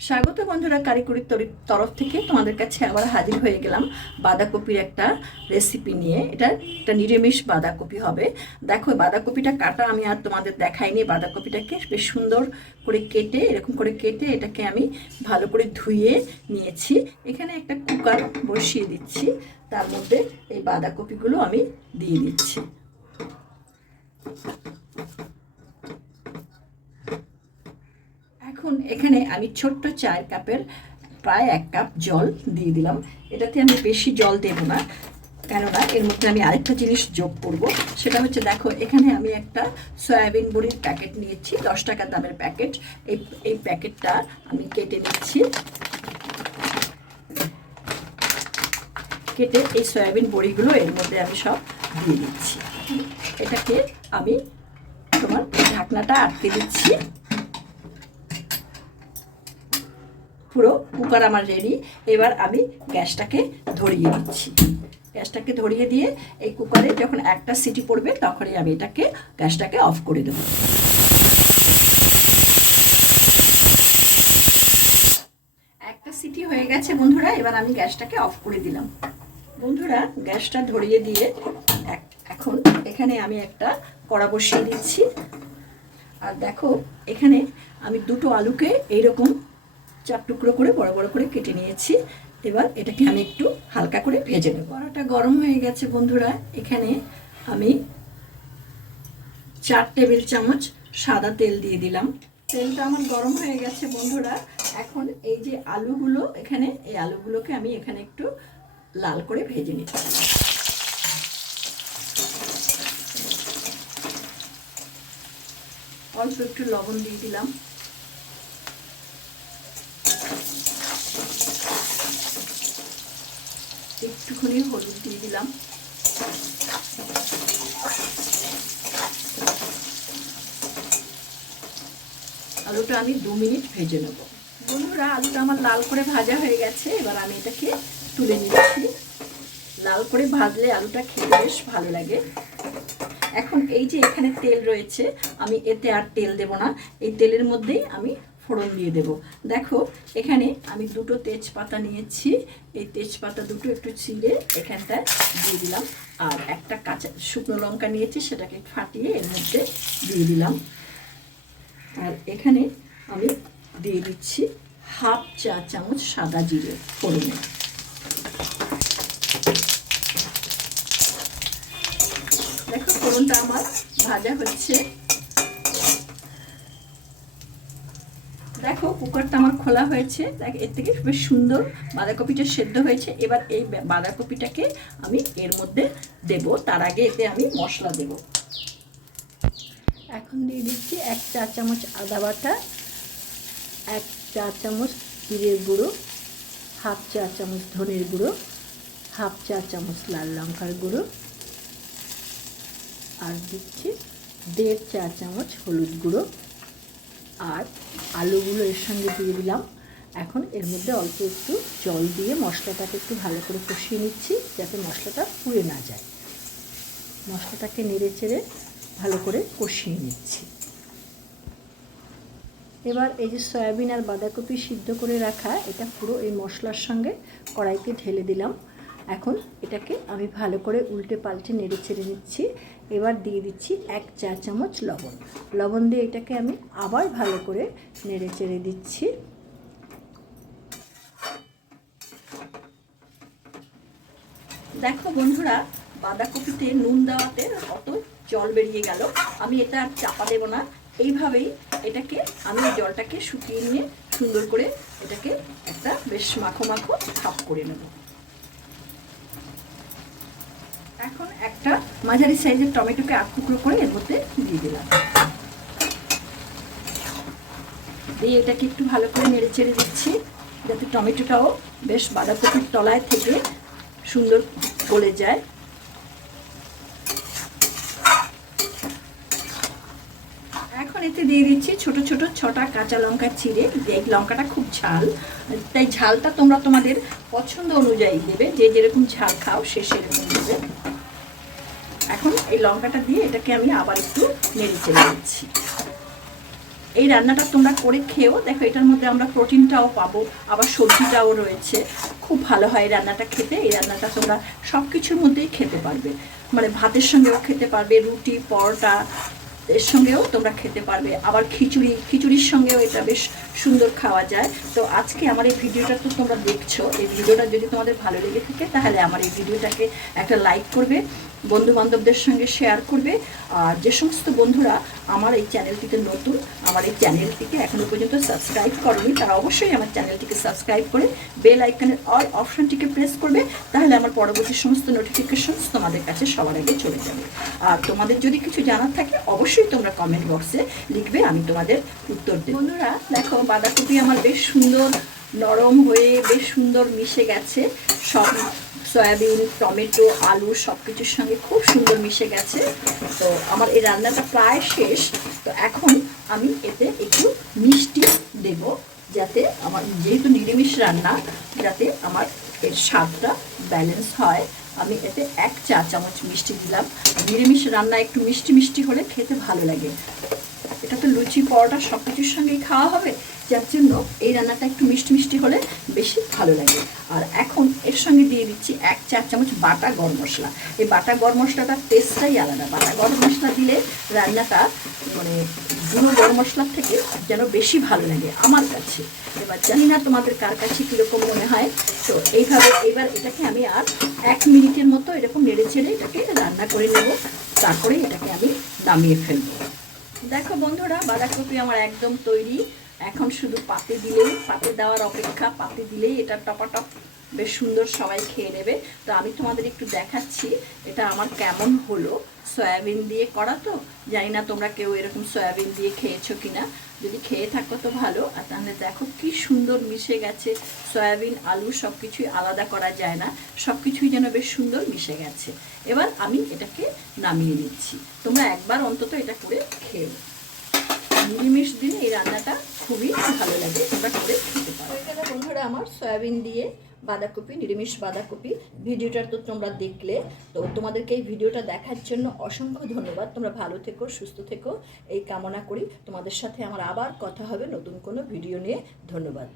স্বাগত বন্ধুরা কারিগরির তরি- তরফ থেকে তোমাদের কাছে আবার হাজির হয়ে গেলাম বাঁধাকপির একটা রেসিপি নিয়ে। এটা একটা নিরামিষ বাঁধাকপি হবে। দেখো বাঁধাকপিটা কাটা আমি আর তোমাদের দেখাইনি। বাঁধাকপিটাকে বেশ সুন্দর করে কেটে, এরকম করে কেটে এটাকে আমি ভালো করে ধুয়ে নিয়েছি। এখানে একটা কুকার বসিয়ে দিচ্ছি। তার মধ্যে এই বাঁধাকপিগুলো আমি দিয়ে দিচ্ছি। এখন এখানে আমি ছোট্ট চায়ের কাপের প্রায় এক কাপ জল দিয়ে দিলাম। এটাতে আমি বেশি জল দেব না, কেননা এর মধ্যে আমি আরেকটা জিনিস যোগ করব। সেটা হচ্ছে, দেখো, এখানে আমি একটা সয়াবিন বড়ির প্যাকেট নিয়েছি, দশ টাকা দামের প্যাকেট। এই এই প্যাকেটটা আমি কেটে নিচ্ছি। কেটে এই সয়াবিন বড়িগুলো এর মধ্যে আমি সব দিয়ে দিচ্ছি। এটাকে আমি তোমার ঢাকনাটা আটকে দিচ্ছি। পুরো কুকার আমার রেডি এবার আমি গ্যাসটাকে ধরিয়ে দিচ্ছি। গ্যাসটাকে ধরিয়ে দিয়ে এই কুকারে যখন একটা সিটি পড়বে, তখনই আমি এটাকে, গ্যাসটাকে অফ করে দেবো। একটা সিটি হয়ে গেছে বন্ধুরা, এবার আমি গ্যাসটাকে অফ করে দিলাম। বন্ধুরা, গ্যাসটা ধরিয়ে দিয়ে এখন এখানে আমি একটা কড়া বসিয়ে দিচ্ছি। আর দেখো, এখানে আমি দুটো আলুকে এইরকম চার টুকরো করে বড় বড় করে কেটে নিয়েছি। এবার এটাকে আমি একটু হালকা করে ভেজে নেব। কড়াটা গরম হয়ে গেছে বন্ধুরা। এখানে আমি চার টেবিল চামচ সাদা তেল দিয়ে দিলাম। তেলটা আমার গরম হয়ে গেছে বন্ধুরা। এখন এই যে আলুগুলো, এখানে এই আলুগুলোকে আমি এখানে একটু লাল করে ভেজে নিচ্ছি। অল্প একটু লবণ দিয়ে দিলাম। একটুখানি হলুদ দিয়ে দিলাম। আলুটা আমি দু মিনিট ভেজে নেব। বন্ধুরা, আলুটা আমার লাল করে ভাজা হয়ে গেছে। এবার আমি এটাকে তুলে নিচ্ছি। লাল করে ভাজলে আলুটা খেতে বেশ ভালো লাগে। এখন এই যে এখানে তেল রয়েছে, আমি এতে আর তেল দেব না। এই তেলের মধ্যেই আমি ফোড়ন দিয়ে দেব। দেখো, এখানে আমি দুটো তেজপাতা নিয়েছি। এই তেজপাতা দুটো একটু ছিঁড়ে এখানটায় দিয়ে দিলাম। আর একটা কাঁচা শুকনো লঙ্কা নিয়েছি, সেটাকে ফাটিয়ে এর মধ্যে দিয়ে দিলাম। আর এখানে আমি দিয়ে দিচ্ছি হাফ চা চামচ সাদা জিরে ফোড়নে। দেখো, ফোড়নটা আমার ভাজা হচ্ছে। দেখো, কুকারটা আমার খোলা হয়েছে। দেখ, এর থেকে বেশ সুন্দর বাঁধাকপিটা সেদ্ধ হয়েছে। এবার এই বাঁধাকপিটাকে আমি এর মধ্যে দেব। তার আগে এতে আমি মশলা দেব। এখন দিয়ে দিচ্ছি এক চা চামচ আদা বাটা, এক চা চামচ জিরের গুঁড়ো, হাফ চা চামচ ধনের গুঁড়ো, হাফ চা চামচ লাল লঙ্কার গুঁড়ো, আর দিচ্ছি দেড় চা চামচ হলুদ গুঁড়ো। আর আলুগুলো এর সঙ্গে দিয়ে দিলাম। এখন এর মধ্যে অল্প একটু জল দিয়ে মশলাটাকে একটু ভালো করে কষিয়ে নিচ্ছি, যাতে মশলাটা পুড়ে না যায়। মশলাটাকে নেড়ে চেড়ে ভালো করে কষিয়ে নিচ্ছি। এবার এই যে সয়াবিন আর বাঁধাকপি সিদ্ধ করে রাখা, এটা পুরো এই মশলার সঙ্গে কড়াইতে ঢেলে দিলাম। এখন এটাকে আমি ভালো করে উল্টে পাল্টে নেড়ে ছেড়ে নিচ্ছি। এবার দিয়ে দিচ্ছি এক চা চামচ লবণ। লবণ দিয়ে এটাকে আমি আবার ভালো করে নেড়ে চেড়ে দিচ্ছি। দেখো বন্ধুরা, বাঁধাকপিতে নুন দেওয়াতে কত জল বেরিয়ে গেল। আমি এটা আর চাপা দেবো না। এইভাবেই এটাকে আমি জলটাকে শুকিয়ে নিয়ে সুন্দর করে এটাকে একটা বেশ মাখো মাখো ভাপ করে নেব। এখন একটা মাঝারি সাইজের টমেটোকে আট টুকরো করে এর মধ্যে দিয়ে দিলাম। দিয়ে এটাকে একটু ভালো করে নেড়ে চেড়ে দিচ্ছি, যাতে টমেটোটাও বেশ বাঁধাকপির তলায় থেকে সুন্দর গলে যায়। এখন দিয়ে দিচ্ছি ছোট ছোট ছটা কাঁচা লঙ্কা চিড়ে এই লঙ্কাটা খুব ঝাল। তাই ঝালটা তোমরা তোমাদের পছন্দ অনুযায়ী দেবে। যে যেরকম ঝাল খাও, সে সেরকম দেবে। এখন এই লঙ্কাটা দিয়ে এটাকে আমি আবার একটু নেড়ে চেড়ে দিচ্ছি এই রান্নাটা তোমরা করে খেয়েও, দেখো এটার মধ্যে আমরা প্রোটিনটাও পাবো, আবার সবজিটাও রয়েছে। খুব ভালো হয় এই রান্নাটা খেতে। এই রান্নাটা তোমরা সব কিছুর মধ্যেই খেতে পারবে। মানে ভাতের সঙ্গেও খেতে পারবে, রুটি, পরোটা এর সঙ্গেও তোমরা খেতে পারবে। আবার খিচুড়ি, খিচুড়ির সঙ্গেও এটা বেশ সুন্দর খাওয়া যায়। তো আজকে আমার এই ভিডিওটা তো তোমরা দেখছ। এই ভিডিওটা যদি তোমাদের ভালো লেগে থাকে, তাহলে আমার এই ভিডিওটাকে একটা লাইক করবে। বন্ধু বান্ধবদের সঙ্গে শেয়ার করবে। আর যে সমস্ত বন্ধুরা আমার এই চ্যানেলটিতে নতুন, আমার এই চ্যানেলটিকে এখনও পর্যন্ত সাবস্ক্রাইব করনি, তারা অবশ্যই আমার চ্যানেলটিকে সাবস্ক্রাইব করে বেল আইকনের অল অপশনটিকে প্রেস করবে, তাহলে আমার পরবর্তী সমস্ত নোটিফিকেশনস তোমাদের কাছে সবার আগে চলে যাবে। আর তোমাদের যদি কিছু জানার থাকে, অবশ্যই তোমরা কমেন্ট বক্সে লিখবে, আমি তোমাদের উত্তর দেব। বন্ধুরা, দেখো, বাঁধাকপি আমার বেশ সুন্দর নরম হয়ে, বেশ সুন্দর মিশে গেছে। সব সয়াবিন, টমেটো, আলু সব কিছুর সঙ্গে খুব সুন্দর মিশে গেছে। তো আমার এই রান্নাটা প্রায় শেষ। তো এখন আমি এতে একটু মিষ্টি দেব, যাতে আমার যেহেতু নিরামিষ রান্না, যাতে আমার এর স্বাদটা ব্যালেন্স হয়। আমি এতে এক চা চামচ মিষ্টি দিলাম। নিরামিষ রান্না একটু মিষ্টি মিষ্টি হলে খেতে ভালো লাগে। এটা তো লুচি, পরোটা সব কিছুর সঙ্গেই খাওয়া হবে? যার জন্য এই রান্নাটা একটু মিষ্টি মিষ্টি হলে বেশি ভালো লাগে। আর এখন এর সঙ্গে দিয়ে দিচ্ছি এক চার চামচ বাটা গরম মশলা। এই বাটা গরম মশলাটার টেস্টটাই আলাদা। বাটা গরম মশলা দিলে রান্নাটা মানে গুঁড়ো গরম মশলার থেকে যেন বেশি ভালো লাগে আমার কাছে। এবার জানি না তোমাদের কার কাছে কীরকম মনে হয়। তো এইভাবে এবার এটাকে আমি আর এক মিনিটের মতো এরকম নেড়ে চেড়ে এটাকে রান্না করে নেব। তারপরে এটাকে আমি নামিয়ে ফেলব। দেখো বন্ধুরা, বাঁধাকপি আমার একদম তৈরি। এখন শুধু পাতে দিলেই, পাতে দেওয়ার অপেক্ষা, পাতে দিলেই এটা টপাটপ বেশ সুন্দর সবাই খেয়ে নেবে। তো আমি তোমাদের একটু দেখাচ্ছি এটা আমার কেমন হলো। সয়াবিন দিয়ে করা তো, জানি না তোমরা কেউ এরকম সয়াবিন দিয়ে খেয়েছো কিনা। যদি খেয়ে থাকো তো ভালো, আর তাহলে দেখো কি সুন্দর মিশে গেছে। সয়াবিন, আলু সব কিছুই আলাদা করা যায় না সব কিছুই যেন বেশ সুন্দর মিশে গেছে। এবার আমি এটাকে নামিয়ে নিচ্ছি। তোমরা একবার অন্তত এটা করে খেয়ে নিরামিষ দিনে এই রান্নাটা খুবই ভালো লাগে তোমরা করে খেতে পারো। বন্ধুরা, আমার সয়াবিন দিয়ে বাঁধাকপি, নিরামিষ বাঁধাকপি। ভিডিওটা তো তোমরা দেখলে, তো তোমাদেরকে এই ভিডিওটা দেখার জন্য অসংখ্য ধন্যবাদ। তোমরা ভালো থেকো, সুস্থ থেকো, এই কামনা করি। তোমাদের সাথে আমার আবার কথা হবে নতুন কোনো ভিডিও নিয়ে। ধন্যবাদ।